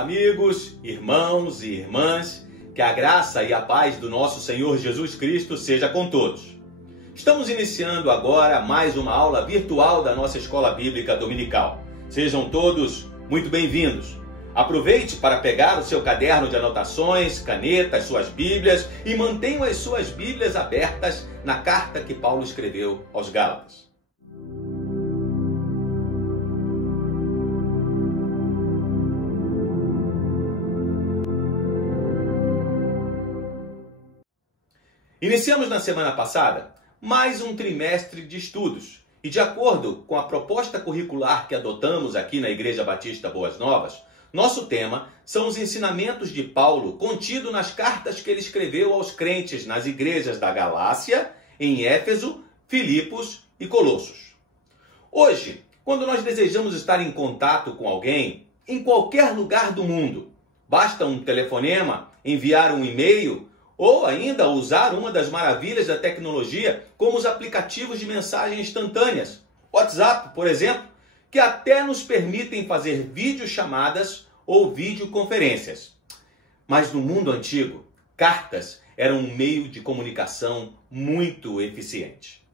amigos, irmãos e irmãs, que a graça e a paz do nosso Senhor Jesus Cristo seja com todos. Estamos iniciando agora mais uma aula virtual da nossa Escola Bíblica Dominical. Sejam todos muito bem-vindos. Aproveite para pegar o seu caderno de anotações, canetas, suas Bíblias e mantenham as suas Bíblias abertas na carta que Paulo escreveu aos Gálatas. Iniciamos na semana passada mais um trimestre de estudos e, de acordo com a proposta curricular que adotamos aqui na Igreja Batista Boas Novas, nosso tema são os ensinamentos de Paulo contido nas cartas que ele escreveu aos crentes nas igrejas da Galácia, em Éfeso, Filipos e Colossos. Hoje, quando nós desejamos estar em contato com alguém, em qualquer lugar do mundo, basta um telefonema, enviar um e-mail ou ainda usar uma das maravilhas da tecnologia, como os aplicativos de mensagem instantâneas, WhatsApp, por exemplo, que até nos permitem fazer videochamadas ou videoconferências. Mas no mundo antigo, cartas eram um meio de comunicação muito eficiente.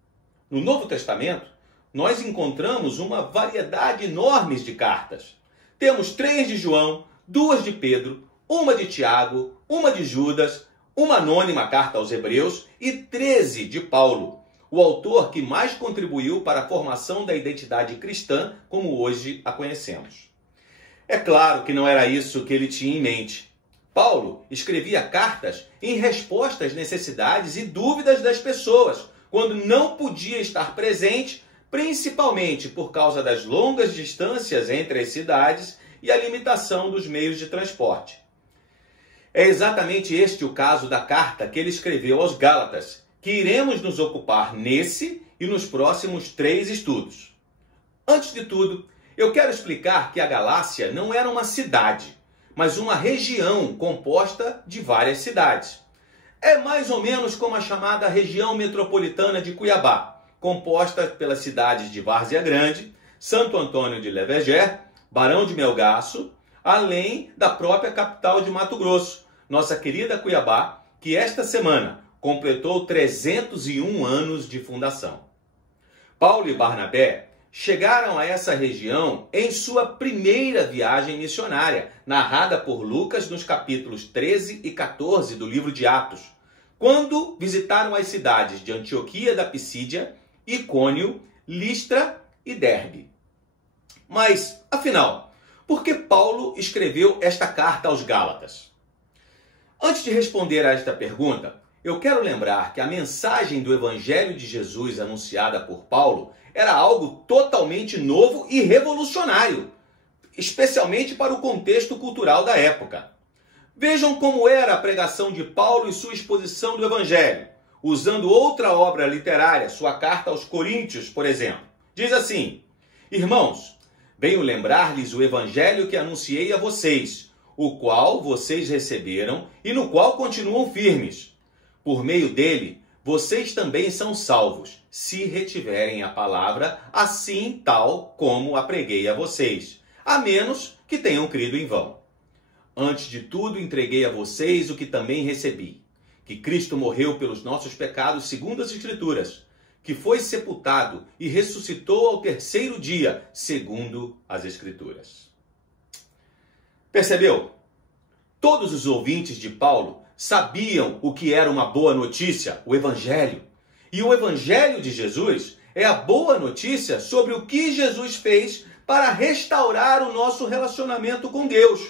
No Novo Testamento, nós encontramos uma variedade enorme de cartas. Temos 3 de João, 2 de Pedro, uma de Tiago, uma de Judas, uma anônima carta aos Hebreus e 13 de Paulo, o autor que mais contribuiu para a formação da identidade cristã como hoje a conhecemos. É claro que não era isso que ele tinha em mente. Paulo escrevia cartas em resposta às necessidades e dúvidas das pessoas, quando não podia estar presente, principalmente por causa das longas distâncias entre as cidades e a limitação dos meios de transporte. É exatamente este o caso da carta que ele escreveu aos Gálatas, que iremos nos ocupar nesse e nos próximos 3 estudos. Antes de tudo, eu quero explicar que a Galácia não era uma cidade, mas uma região composta de várias cidades. É mais ou menos como a chamada região metropolitana de Cuiabá, composta pelas cidades de Várzea Grande, Santo Antônio de Leveger, Barão de Melgaço, além da própria capital de Mato Grosso, nossa querida Cuiabá, que esta semana completou 301 anos de fundação. Paulo e Barnabé chegaram a essa região em sua primeira viagem missionária, narrada por Lucas nos capítulos 13 e 14 do livro de Atos, quando visitaram as cidades de Antioquia da Pisídia, Icônio, Listra e Derbe. Mas, afinal, por que Paulo escreveu esta carta aos Gálatas? Antes de responder a esta pergunta, eu quero lembrar que a mensagem do Evangelho de Jesus anunciada por Paulo era algo totalmente novo e revolucionário, especialmente para o contexto cultural da época. Vejam como era a pregação de Paulo e sua exposição do Evangelho, usando outra obra literária, sua carta aos Coríntios, por exemplo. Diz assim: Irmãos, venho lembrar-lhes o Evangelho que anunciei a vocês, o qual vocês receberam e no qual continuam firmes. Por meio dele, vocês também são salvos, se retiverem a palavra assim tal como a preguei a vocês, a menos que tenham crido em vão. Antes de tudo, entreguei a vocês o que também recebi, que Cristo morreu pelos nossos pecados segundo as Escrituras, que foi sepultado e ressuscitou ao 3º dia, segundo as Escrituras. Percebeu? Todos os ouvintes de Paulo sabiam o que era uma boa notícia, o Evangelho. E o Evangelho de Jesus é a boa notícia sobre o que Jesus fez para restaurar o nosso relacionamento com Deus.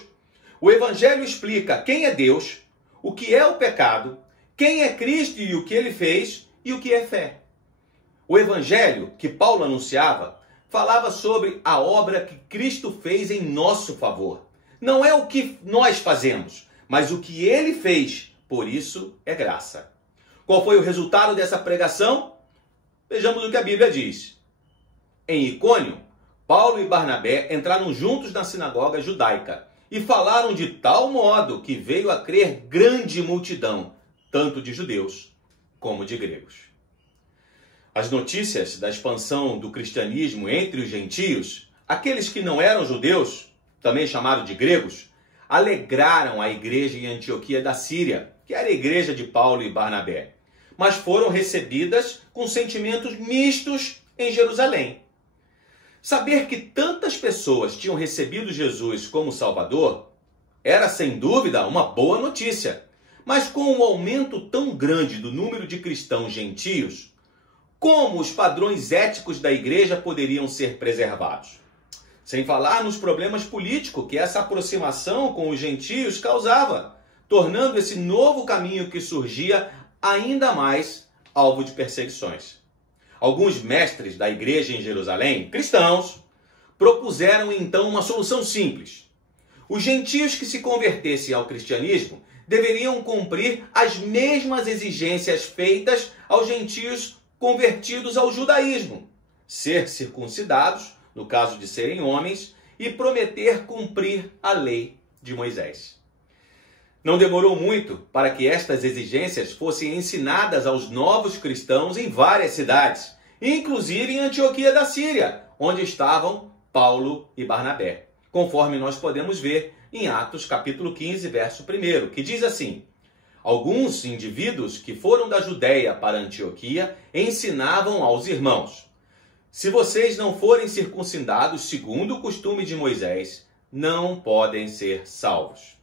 O Evangelho explica quem é Deus, o que é o pecado, quem é Cristo e o que ele fez e o que é fé. O Evangelho que Paulo anunciava falava sobre a obra que Cristo fez em nosso favor. Não é o que nós fazemos, mas o que ele fez, por isso é graça. Qual foi o resultado dessa pregação? Vejamos o que a Bíblia diz. Em Icônio, Paulo e Barnabé entraram juntos na sinagoga judaica e falaram de tal modo que veio a crer grande multidão, tanto de judeus como de gregos. As notícias da expansão do cristianismo entre os gentios, aqueles que não eram judeus, também chamados de gregos, alegraram a igreja em Antioquia da Síria, que era a igreja de Paulo e Barnabé, mas foram recebidas com sentimentos mistos em Jerusalém. Saber que tantas pessoas tinham recebido Jesus como Salvador era, sem dúvida, uma boa notícia. Mas com um aumento tão grande do número de cristãos gentios, como os padrões éticos da igreja poderiam ser preservados? Sem falar nos problemas políticos que essa aproximação com os gentios causava, tornando esse novo caminho que surgia ainda mais alvo de perseguições. Alguns mestres da igreja em Jerusalém, cristãos, propuseram então uma solução simples. Os gentios que se convertessem ao cristianismo deveriam cumprir as mesmas exigências feitas aos gentios convertidos ao judaísmo: ser circuncidados, no caso de serem homens, e prometer cumprir a lei de Moisés. Não demorou muito para que estas exigências fossem ensinadas aos novos cristãos em várias cidades, inclusive em Antioquia da Síria, onde estavam Paulo e Barnabé, conforme nós podemos ver em Atos capítulo 15, verso 1, que diz assim: alguns indivíduos que foram da Judéia para Antioquia ensinavam aos irmãos: se vocês não forem circuncidados segundo o costume de Moisés, não podem ser salvos.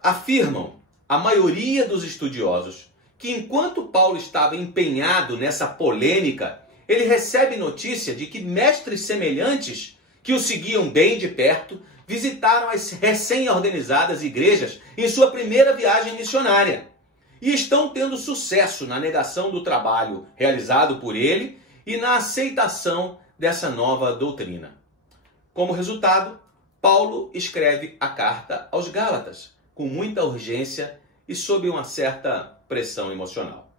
Afirmam a maioria dos estudiosos que enquanto Paulo estava empenhado nessa polêmica, ele recebe notícia de que mestres semelhantes que o seguiam bem de perto visitaram as recém-organizadas igrejas em sua primeira viagem missionária e estão tendo sucesso na negação do trabalho realizado por ele e na aceitação dessa nova doutrina. Como resultado, Paulo escreve a carta aos Gálatas com muita urgência e sob uma certa pressão emocional.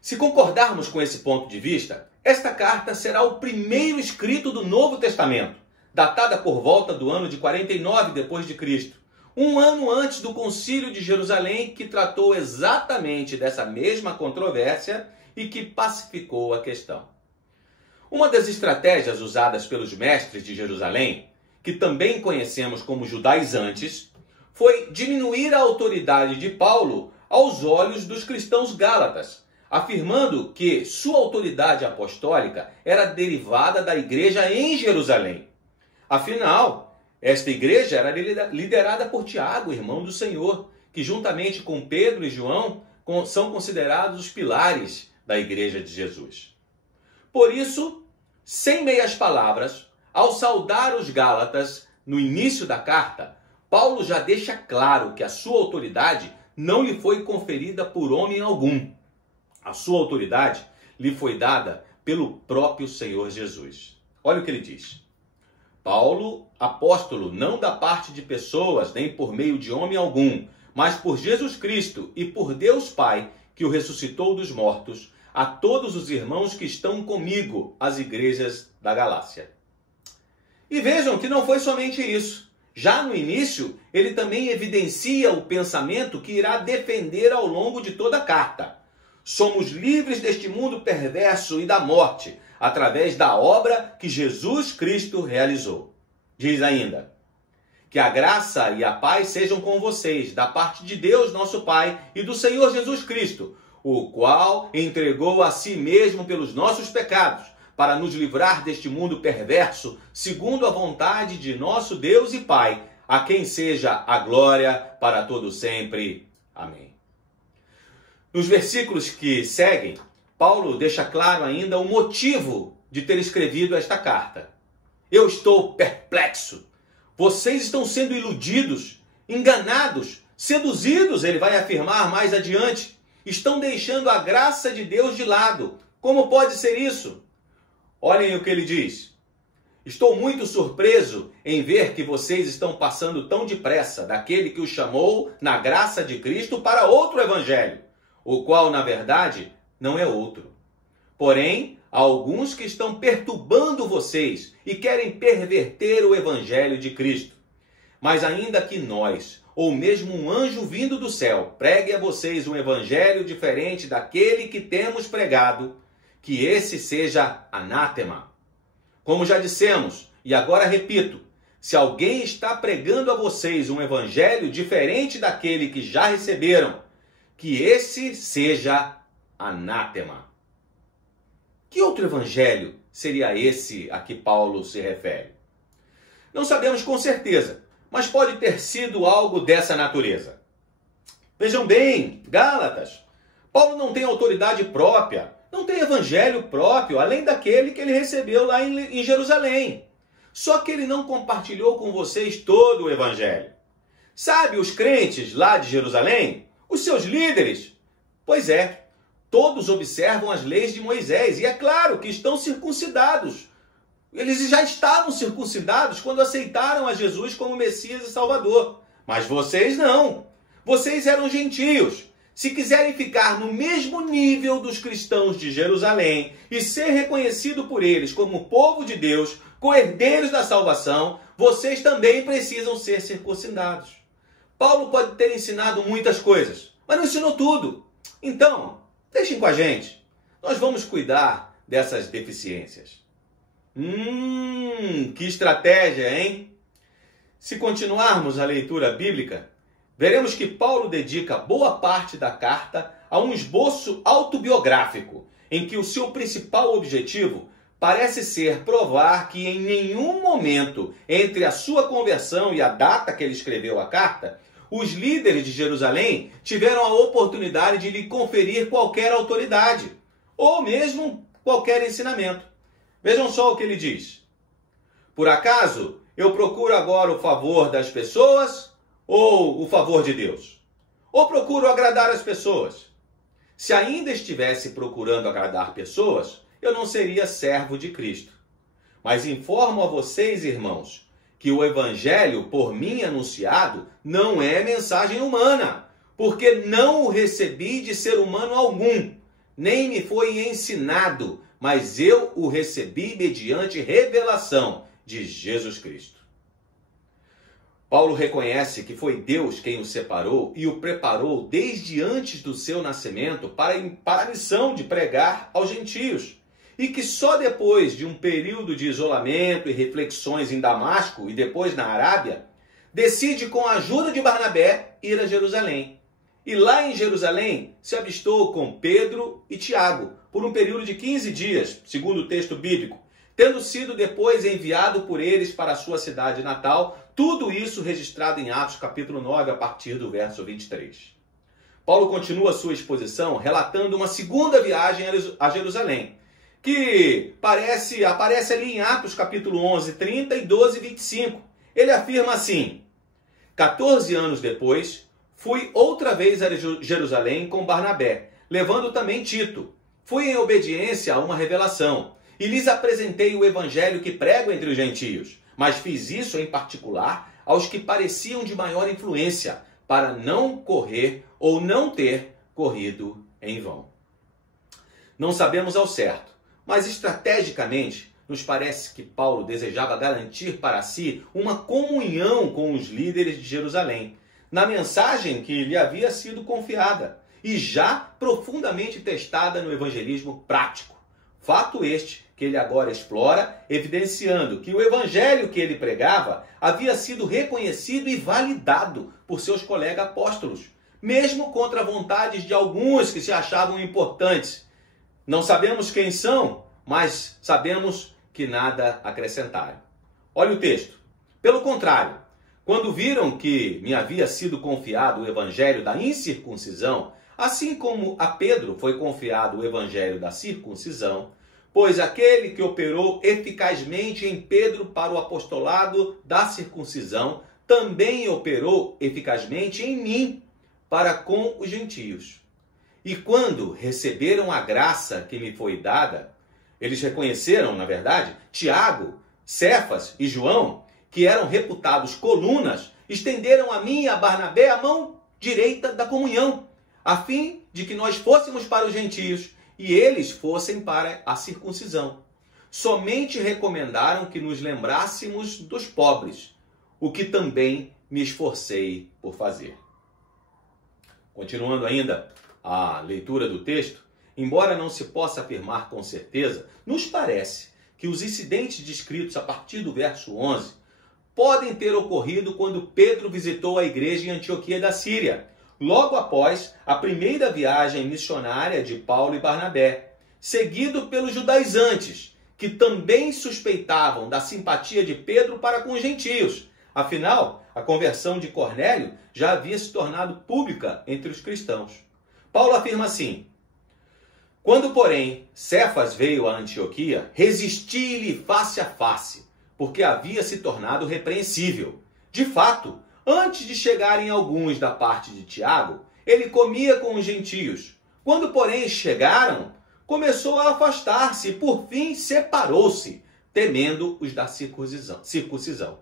Se concordarmos com esse ponto de vista, esta carta será o primeiro escrito do Novo Testamento, datada por volta do ano de 49 depois de Cristo, um ano antes do Concílio de Jerusalém, que tratou exatamente dessa mesma controvérsia e que pacificou a questão. Uma das estratégias usadas pelos mestres de Jerusalém, que também conhecemos como judaizantes, foi diminuir a autoridade de Paulo aos olhos dos cristãos gálatas, afirmando que sua autoridade apostólica era derivada da igreja em Jerusalém. Afinal, esta igreja era liderada por Tiago, irmão do Senhor, que juntamente com Pedro e João são considerados os pilares da igreja de Jesus. Por isso, sem meias palavras, ao saudar os Gálatas no início da carta, Paulo já deixa claro que a sua autoridade não lhe foi conferida por homem algum. A sua autoridade lhe foi dada pelo próprio Senhor Jesus. Olha o que ele diz. Paulo, apóstolo, não da parte de pessoas, nem por meio de homem algum, mas por Jesus Cristo e por Deus Pai, que o ressuscitou dos mortos, a todos os irmãos que estão comigo, as igrejas da Galácia. E vejam que não foi somente isso. Já no início, ele também evidencia o pensamento que irá defender ao longo de toda a carta. Somos livres deste mundo perverso e da morte, através da obra que Jesus Cristo realizou. Diz ainda: que a graça e a paz sejam com vocês, da parte de Deus nosso Pai e do Senhor Jesus Cristo, o qual entregou a si mesmo pelos nossos pecados, para nos livrar deste mundo perverso, segundo a vontade de nosso Deus e Pai, a quem seja a glória para todo sempre. Amém. Nos versículos que seguem, Paulo deixa claro ainda o motivo de ter escrevido esta carta. Eu estou perplexo. Vocês estão sendo iludidos, enganados, seduzidos, ele vai afirmar mais adiante. Estão deixando a graça de Deus de lado. Como pode ser isso? Olhem o que ele diz. Estou muito surpreso em ver que vocês estão passando tão depressa daquele que os chamou na graça de Cristo para outro evangelho, o qual, na verdade, não é outro. Porém, há alguns que estão perturbando vocês e querem perverter o evangelho de Cristo. Mas ainda que nós, ou mesmo um anjo vindo do céu, pregue a vocês um evangelho diferente daquele que temos pregado, que esse seja anátema. Como já dissemos, e agora repito, Se alguém está pregando a vocês um evangelho diferente daquele que já receberam, que esse seja anátema. Que outro evangelho seria esse a que Paulo se refere? Não sabemos com certeza, mas pode ter sido algo dessa natureza. Vejam bem, Gálatas, Paulo não tem autoridade própria, não tem evangelho próprio, além daquele que ele recebeu lá em Jerusalém. Só que ele não compartilhou com vocês todo o evangelho. Sabe os crentes lá de Jerusalém? Os seus líderes? Pois é, todos observam as leis de Moisés e é claro que estão circuncidados. Eles já estavam circuncidados quando aceitaram a Jesus como Messias e Salvador. Mas vocês não. Vocês eram gentios. Se quiserem ficar no mesmo nível dos cristãos de Jerusalém e ser reconhecido por eles como povo de Deus, co-herdeiros da salvação, vocês também precisam ser circuncidados. Paulo pode ter ensinado muitas coisas, mas não ensinou tudo. Então, deixem com a gente. Nós vamos cuidar dessas deficiências. Que estratégia, hein? Se continuarmos a leitura bíblica, veremos que Paulo dedica boa parte da carta a um esboço autobiográfico, em que o seu principal objetivo parece ser provar que em nenhum momento entre a sua conversão e a data que ele escreveu a carta, os líderes de Jerusalém tiveram a oportunidade de lhe conferir qualquer autoridade, ou mesmo qualquer ensinamento. Vejam só o que ele diz. Por acaso, eu procuro agora o favor das pessoas ou o favor de Deus? Ou procuro agradar as pessoas? Se ainda estivesse procurando agradar pessoas, eu não seria servo de Cristo. Mas informo a vocês, irmãos, que o evangelho por mim anunciado não é mensagem humana, porque não o recebi de ser humano algum, nem me foi ensinado, mas eu o recebi mediante revelação de Jesus Cristo. Paulo reconhece que foi Deus quem o separou e o preparou desde antes do seu nascimento para a missão de pregar aos gentios. E que só depois de um período de isolamento e reflexões em Damasco e depois na Arábia, decide com a ajuda de Barnabé ir a Jerusalém. E lá em Jerusalém se avistou com Pedro e Tiago por um período de 15 dias, segundo o texto bíblico, tendo sido depois enviado por eles para a sua cidade natal, tudo isso registrado em Atos capítulo 9, a partir do verso 23. Paulo continua sua exposição relatando uma segunda viagem a Jerusalém, que aparece ali em Atos capítulo 11, 30 e 12, 25. Ele afirma assim: 14 anos depois, fui outra vez a Jerusalém com Barnabé, levando também Tito. Fui em obediência a uma revelação, e lhes apresentei o evangelho que prego entre os gentios, mas fiz isso em particular aos que pareciam de maior influência, para não correr ou não ter corrido em vão. Não sabemos ao certo, mas estrategicamente nos parece que Paulo desejava garantir para si uma comunhão com os líderes de Jerusalém, na mensagem que lhe havia sido confiada e já profundamente testada no evangelismo prático. Fato este que ele agora explora, evidenciando que o evangelho que ele pregava havia sido reconhecido e validado por seus colegas apóstolos, mesmo contra vontades de alguns que se achavam importantes. Não sabemos quem são, mas sabemos que nada acrescentaram. Olha o texto. Pelo contrário, quando viram que me havia sido confiado o evangelho da incircuncisão, assim como a Pedro foi confiado o evangelho da circuncisão, pois aquele que operou eficazmente em Pedro para o apostolado da circuncisão, também operou eficazmente em mim para com os gentios. E quando receberam a graça que me foi dada, eles reconheceram, na verdade, Tiago, Cefas e João, que eram reputados colunas, estenderam a mim e a Barnabé a mão direita da comunhão, a fim de que nós fôssemos para os gentios e eles fossem para a circuncisão. Somente recomendaram que nos lembrássemos dos pobres, o que também me esforcei por fazer. Continuando ainda a leitura do texto, embora não se possa afirmar com certeza, nos parece que os incidentes descritos a partir do verso 11 podem ter ocorrido quando Pedro visitou a igreja em Antioquia da Síria, logo após a primeira viagem missionária de Paulo e Barnabé, seguido pelos judaizantes, que também suspeitavam da simpatia de Pedro para com os gentios. Afinal, a conversão de Cornélio já havia se tornado pública entre os cristãos. Paulo afirma assim: quando, porém, Cefas veio a Antioquia, resisti-lhe face a face, porque havia se tornado repreensível. De fato, antes de chegarem alguns da parte de Tiago, ele comia com os gentios. Quando, porém, chegaram, começou a afastar-se e, por fim, separou-se, temendo os da circuncisão.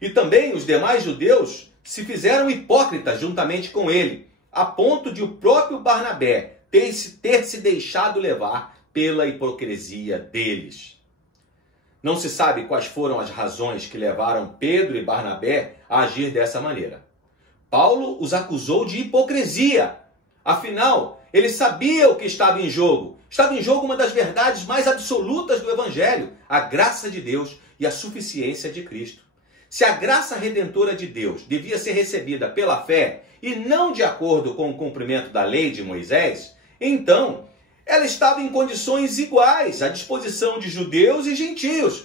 E também os demais judeus se fizeram hipócritas juntamente com ele, a ponto de o próprio Barnabé ter se deixado levar pela hipocrisia deles. Não se sabe quais foram as razões que levaram Pedro e Barnabé a agir dessa maneira. Paulo os acusou de hipocrisia. Afinal, ele sabia o que estava em jogo. Estava em jogo uma das verdades mais absolutas do Evangelho, a graça de Deus e a suficiência de Cristo. Se a graça redentora de Deus devia ser recebida pela fé e não de acordo com o cumprimento da lei de Moisés, então ela estava em condições iguais à disposição de judeus e gentios.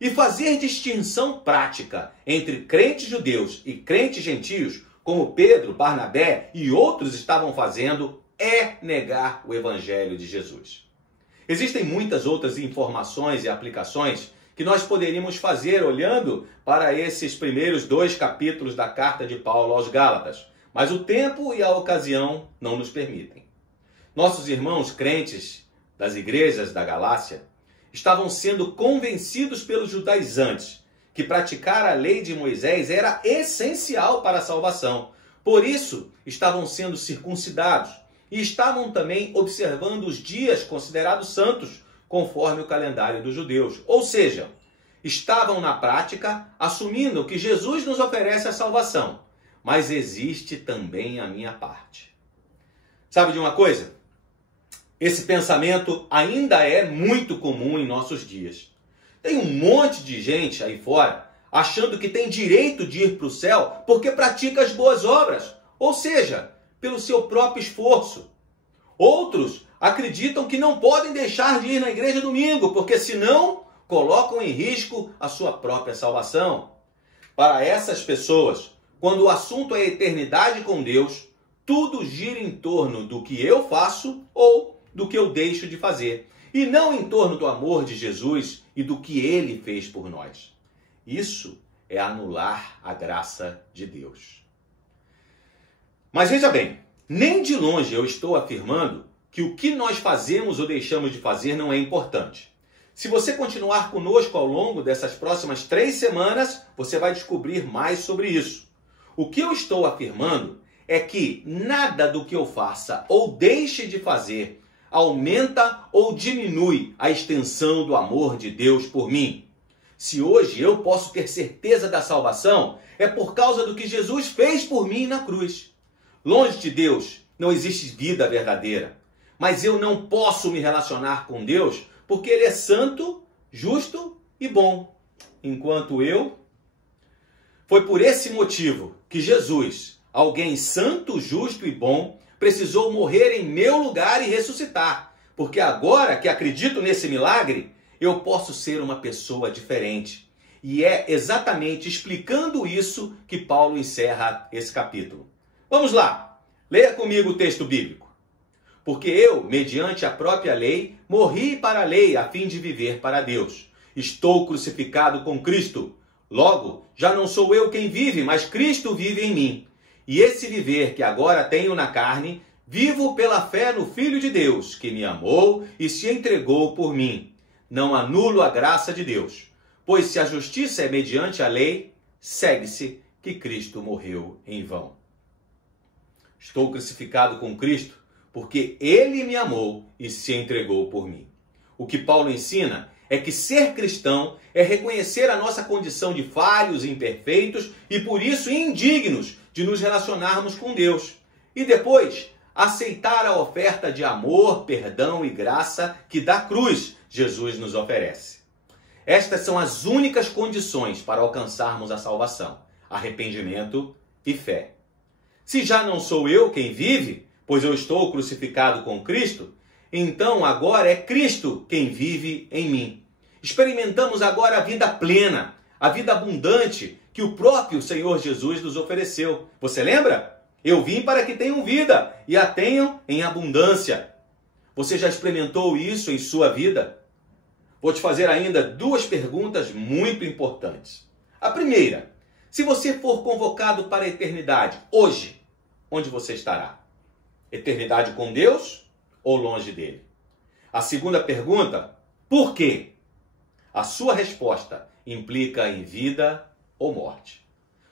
E fazer distinção prática entre crentes judeus e crentes gentios, como Pedro, Barnabé e outros estavam fazendo, é negar o Evangelho de Jesus. Existem muitas outras informações e aplicações que nós poderíamos fazer olhando para esses primeiros 2 capítulos da carta de Paulo aos Gálatas, mas o tempo e a ocasião não nos permitem. Nossos irmãos crentes das igrejas da Galácia estavam sendo convencidos pelos judaizantes que praticar a lei de Moisés era essencial para a salvação. Por isso, estavam sendo circuncidados e estavam também observando os dias considerados santos, conforme o calendário dos judeus. Ou seja, estavam na prática assumindo que Jesus nos oferece a salvação, mas existe também a minha parte. Sabe de uma coisa? Esse pensamento ainda é muito comum em nossos dias. Tem um monte de gente aí fora achando que tem direito de ir para o céu porque pratica as boas obras, ou seja, pelo seu próprio esforço. Outros acreditam que não podem deixar de ir na igreja domingo, porque senão colocam em risco a sua própria salvação. Para essas pessoas, quando o assunto é a eternidade com Deus, tudo gira em torno do que eu faço ou do que eu deixo de fazer, e não em torno do amor de Jesus e do que ele fez por nós. Isso é anular a graça de Deus. Mas veja bem, nem de longe eu estou afirmando que o que nós fazemos ou deixamos de fazer não é importante. Se você continuar conosco ao longo dessas próximas 3 semanas, você vai descobrir mais sobre isso. O que eu estou afirmando é que nada do que eu faça ou deixe de fazer aumenta ou diminui a extensão do amor de Deus por mim. Se hoje eu posso ter certeza da salvação, é por causa do que Jesus fez por mim na cruz. Longe de Deus não existe vida verdadeira, mas eu não posso me relacionar com Deus porque Ele é santo, justo e bom, enquanto eu... Foi por esse motivo que Jesus, alguém santo, justo e bom, precisou morrer em meu lugar e ressuscitar, porque agora que acredito nesse milagre, eu posso ser uma pessoa diferente. E é exatamente explicando isso que Paulo encerra esse capítulo. Vamos lá, leia comigo o texto bíblico. Porque eu, mediante a própria lei, morri para a lei a fim de viver para Deus. Estou crucificado com Cristo. Logo, já não sou eu quem vive, mas Cristo vive em mim. E esse viver que agora tenho na carne, vivo pela fé no Filho de Deus, que me amou e se entregou por mim. Não anulo a graça de Deus, pois se a justiça é mediante a lei, segue-se que Cristo morreu em vão. Estou crucificado com Cristo porque Ele me amou e se entregou por mim. O que Paulo ensina é que ser cristão é reconhecer a nossa condição de falhos, imperfeitos e por isso indignos de nos relacionarmos com Deus. E depois, aceitar a oferta de amor, perdão e graça que da cruz Jesus nos oferece. Estas são as únicas condições para alcançarmos a salvação: arrependimento e fé. Se já não sou eu quem vive, pois eu estou crucificado com Cristo, então agora é Cristo quem vive em mim. Experimentamos agora a vida plena, a vida abundante que o próprio Senhor Jesus nos ofereceu. Você lembra? Eu vim para que tenham vida e a tenham em abundância. Você já experimentou isso em sua vida? Vou te fazer ainda duas perguntas muito importantes. A primeira: se você for convocado para a eternidade hoje, onde você estará? Eternidade com Deus ou longe dele? A segunda pergunta: por quê? A sua resposta implica em vida ou morte.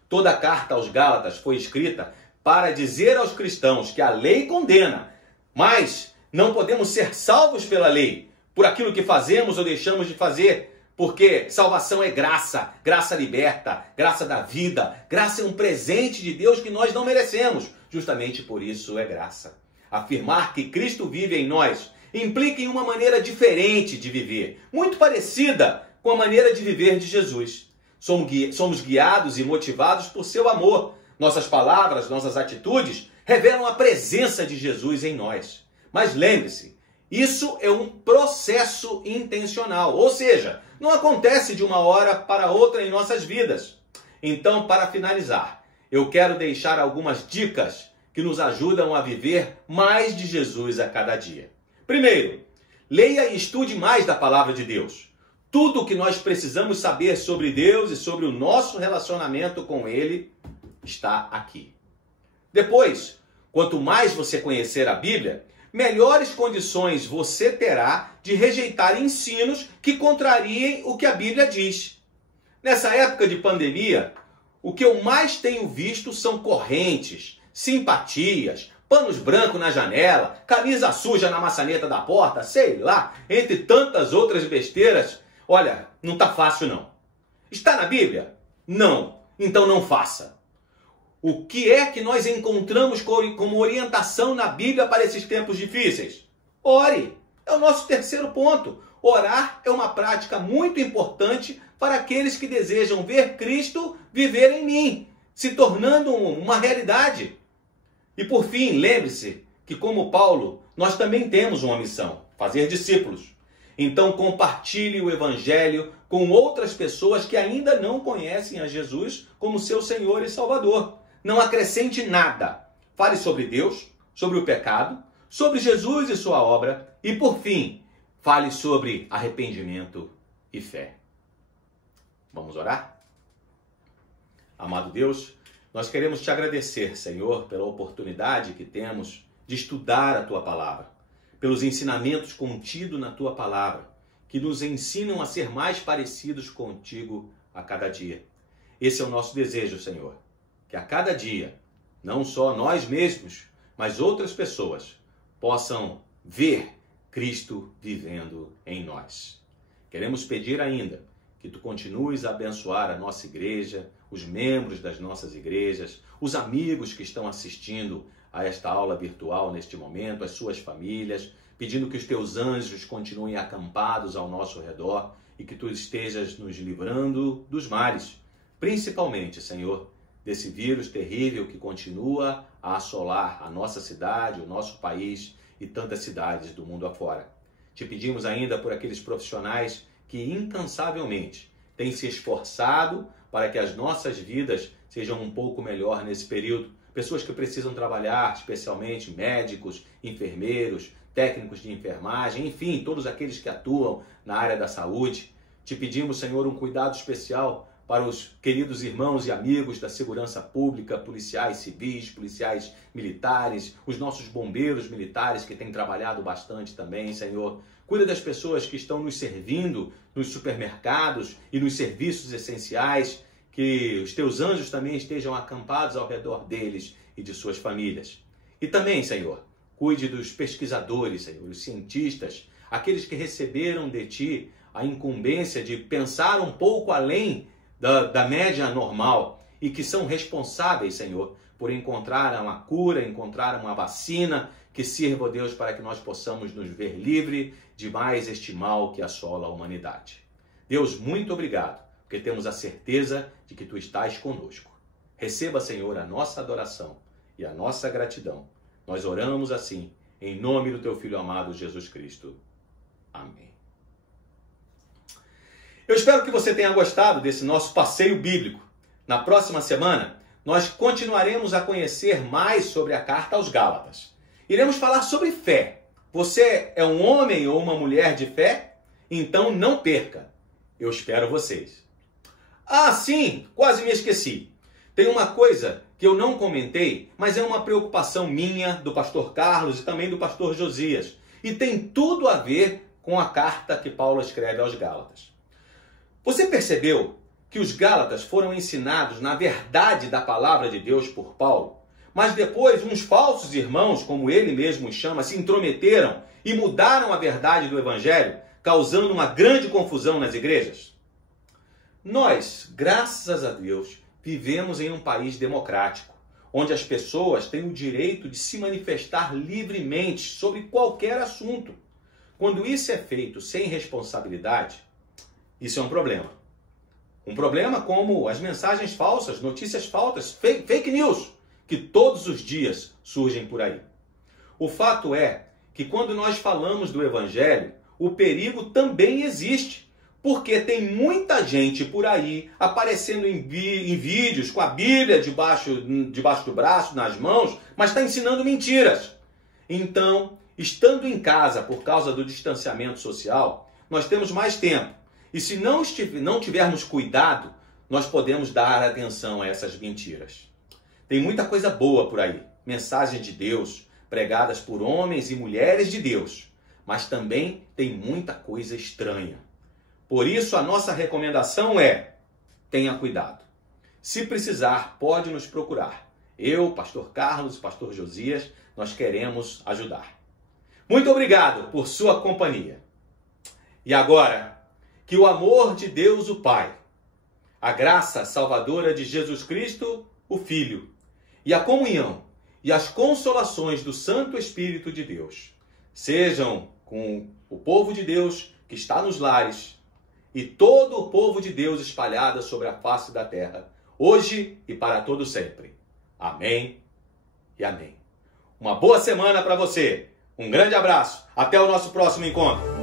Toda a carta aos Gálatas foi escrita para dizer aos cristãos que a lei condena, mas não podemos ser salvos pela lei, por aquilo que fazemos ou deixamos de fazer, porque salvação é graça, graça liberta, graça da vida, graça é um presente de Deus que nós não merecemos, justamente por isso é graça. Afirmar que Cristo vive em nós implica em uma maneira diferente de viver, muito parecida com a maneira de viver de Jesus. Somos guiados e motivados por seu amor. Nossas palavras, nossas atitudes revelam a presença de Jesus em nós. Mas lembre-se, isso é um processo intencional, ou seja, não acontece de uma hora para outra em nossas vidas. Então, para finalizar, eu quero deixar algumas dicas que nos ajudam a viver mais de Jesus a cada dia. Primeiro, leia e estude mais da palavra de Deus. Tudo o que nós precisamos saber sobre Deus e sobre o nosso relacionamento com Ele está aqui. Depois, quanto mais você conhecer a Bíblia, melhores condições você terá de rejeitar ensinos que contrariem o que a Bíblia diz. Nessa época de pandemia, o que eu mais tenho visto são correntes, simpatias, panos brancos na janela, camisa suja na maçaneta da porta, sei lá, entre tantas outras besteiras. Olha, não está fácil não. Está na Bíblia? Não. Então não faça. O que é que nós encontramos como orientação na Bíblia para esses tempos difíceis? Ore. É o nosso terceiro ponto. Orar é uma prática muito importante para aqueles que desejam ver Cristo viver em mim, se tornando uma realidade. E por fim, lembre-se que, como Paulo, nós também temos uma missão: fazer discípulos. Então compartilhe o Evangelho com outras pessoas que ainda não conhecem a Jesus como seu Senhor e Salvador. Não acrescente nada. Fale sobre Deus, sobre o pecado, sobre Jesus e sua obra e, por fim, fale sobre arrependimento e fé. Vamos orar? Amado Deus, nós queremos te agradecer, Senhor, pela oportunidade que temos de estudar a tua palavra, pelos ensinamentos contidos na tua palavra, que nos ensinam a ser mais parecidos contigo a cada dia. Esse é o nosso desejo, Senhor, que a cada dia, não só nós mesmos, mas outras pessoas possam ver Cristo vivendo em nós. Queremos pedir ainda que tu continues a abençoar a nossa igreja, os membros das nossas igrejas, os amigos que estão assistindo a esta aula virtual neste momento, as suas famílias, pedindo que os teus anjos continuem acampados ao nosso redor e que tu estejas nos livrando dos males, principalmente, Senhor, desse vírus terrível que continua a assolar a nossa cidade, o nosso país e tantas cidades do mundo afora. Te pedimos ainda por aqueles profissionais que incansavelmente têm se esforçado para que as nossas vidas sejam um pouco melhor nesse período. Pessoas que precisam trabalhar, especialmente médicos, enfermeiros, técnicos de enfermagem, enfim, todos aqueles que atuam na área da saúde. Te pedimos, Senhor, um cuidado especial para os queridos irmãos e amigos da segurança pública, policiais civis, policiais militares, os nossos bombeiros militares que têm trabalhado bastante também, Senhor. Cuida das pessoas que estão nos servindo nos supermercados e nos serviços essenciais, que os teus anjos também estejam acampados ao redor deles e de suas famílias. E também, Senhor, cuide dos pesquisadores, Senhor, os cientistas, aqueles que receberam de ti a incumbência de pensar um pouco além da média normal e que são responsáveis, Senhor, por encontrar uma cura, encontrar uma vacina que sirva, ó Deus, para que nós possamos nos ver livre de mais este mal que assola a humanidade. Deus, muito obrigado, porque temos a certeza de que Tu estás conosco. Receba, Senhor, a nossa adoração e a nossa gratidão. Nós oramos assim, em nome do Teu Filho amado, Jesus Cristo. Amém. Eu espero que você tenha gostado desse nosso passeio bíblico. Na próxima semana, nós continuaremos a conhecer mais sobre a carta aos Gálatas. Iremos falar sobre fé. Você é um homem ou uma mulher de fé? Então não perca. Eu espero vocês. Ah, sim, quase me esqueci. Tem uma coisa que eu não comentei, mas é uma preocupação minha, do pastor Carlos e também do pastor Josias. E tem tudo a ver com a carta que Paulo escreve aos Gálatas. Você percebeu que os Gálatas foram ensinados na verdade da palavra de Deus por Paulo, mas depois uns falsos irmãos, como ele mesmo os chama, se intrometeram e mudaram a verdade do Evangelho, causando uma grande confusão nas igrejas? Nós, graças a Deus, vivemos em um país democrático, onde as pessoas têm o direito de se manifestar livremente sobre qualquer assunto. Quando isso é feito sem responsabilidade, isso é um problema. Um problema como as mensagens falsas, notícias falsas, fake news, que todos os dias surgem por aí. O fato é que quando nós falamos do Evangelho, o perigo também existe, porque tem muita gente por aí aparecendo em vídeos com a Bíblia debaixo do braço, nas mãos, mas está ensinando mentiras. Então, estando em casa por causa do distanciamento social, nós temos mais tempo. E se não tivermos cuidado, nós podemos dar atenção a essas mentiras. Tem muita coisa boa por aí, mensagens de Deus, pregadas por homens e mulheres de Deus, mas também tem muita coisa estranha. Por isso, a nossa recomendação é: tenha cuidado. Se precisar, pode nos procurar. Eu, pastor Carlos e pastor Josias, nós queremos ajudar. Muito obrigado por sua companhia. E agora, que o amor de Deus, o Pai, a graça salvadora de Jesus Cristo, o Filho, e a comunhão e as consolações do Santo Espírito de Deus sejam com o povo de Deus que está nos lares e todo o povo de Deus espalhado sobre a face da terra, hoje e para todo sempre. Amém e amém. Uma boa semana para você. Um grande abraço. Até o nosso próximo encontro.